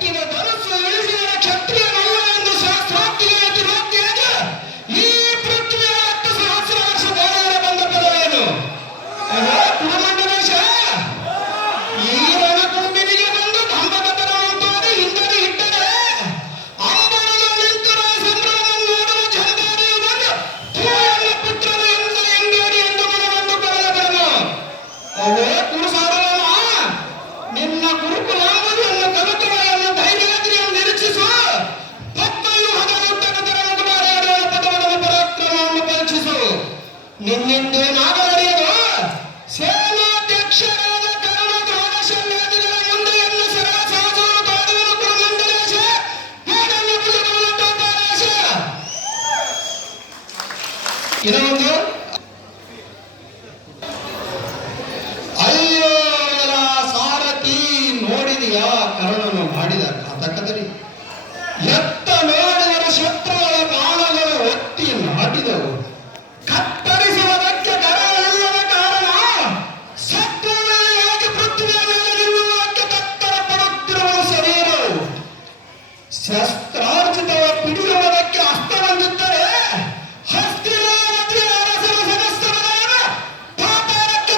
今キのダンスを ನಾಡನ್ನು ಭುಜಬಲುಂಟಾಶ ಇದೊಂದು ಅಯ್ಯೋ ಸಾರಥಿ ನೋಡಿದೆಯಾ ಕರ್ಣನು ಮಾಡಿದ ಕಥಕದಲ್ಲಿ ಎತ್ತ ಶಸ್ತ್ರಾರ್ಜಿತವ ಪಿಡಿಯುವುದಕ್ಕೆ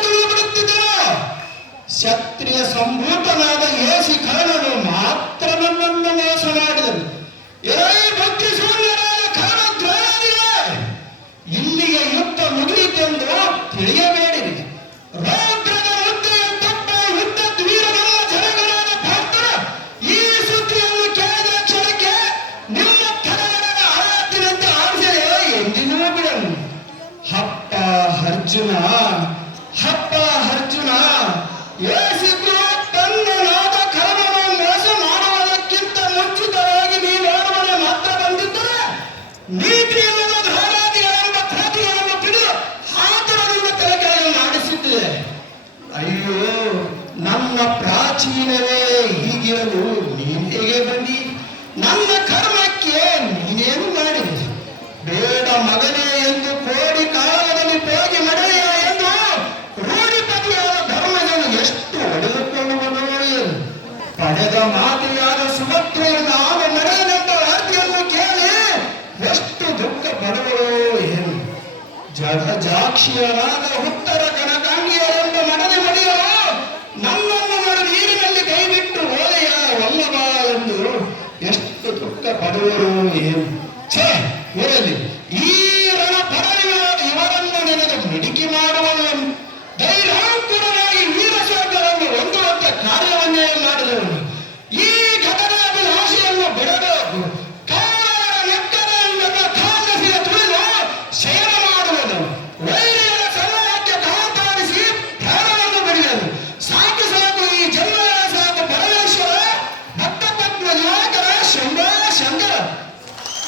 ತುಳಿದುಬಿಡುತ್ತಿದ್ದರು. ಕ್ಷತ್ರಿಯ ಸಂಭೂತನಾದ ಏಸಿ ಕರ್ಣನು ಮಾತ್ರ ನನ್ನನ್ನು ಮಾಡಿದನು ಅರ್ಜುನ ಹಪ್ಪ ಅರ್ಜುನ, ಏಸಿದ್ರು ತನ್ನನಾದ ಕರ್ಮವನ್ನು ಮೋಸ ಮಾಡುವುದಕ್ಕಿಂತ ಮುಂಚಿತವಾಗಿ ನೀವಾಡುವನೆ ಮಾತ್ರ ಬಂದಿದ್ದರೆ ನೀತಿಯಿಲ್ಲದ ಧಾರಾದಿಗಳೆಂಬ ಕೋಟಿಗಳನ್ನು ಬಿಡಿದು ಆತರದಿಂದ ಅಯ್ಯೋ ನಮ್ಮ ಪ್ರಾಚೀನವೇ, ಹೀಗಿರಲು ನೀನು ಹೇಗೆ ಬಂದಿ ನನ್ನ ಕರ್ಮಕ್ಕೆ ನೀನೇನು ಮಾಡಿದೆ? ಬೇಡ ಮಗನೇ ಎಂದು ಕೋಡಿ ಕಾಲದಲ್ಲಿ ಪಡೆದ ಮಾತೆಯಾದ ಸುಭದ್ರೆಯಿಂದ ನಾನು ನಡೆದಂತ ವಾರ್ತೆಯನ್ನು ಕೇಳಿ ಎಷ್ಟು ದುಃಖ ಪಡುವಳು ಏನು? ಜಗಜಾಕ್ಷಿಯರಾದ ಉತ್ತರ ಕನಕಾಂಗಿಯರೆಂಬ ಮಡದೆ ಮಡಿಯೋ, ನನ್ನನ್ನು ನೀರಿನಲ್ಲಿ ಕೈಬಿಟ್ಟು ಓದೆಯ ವಲ್ಲಭ ಎಂದು ಎಷ್ಟು ದುಃಖ ಪಡುವರು ಏನು?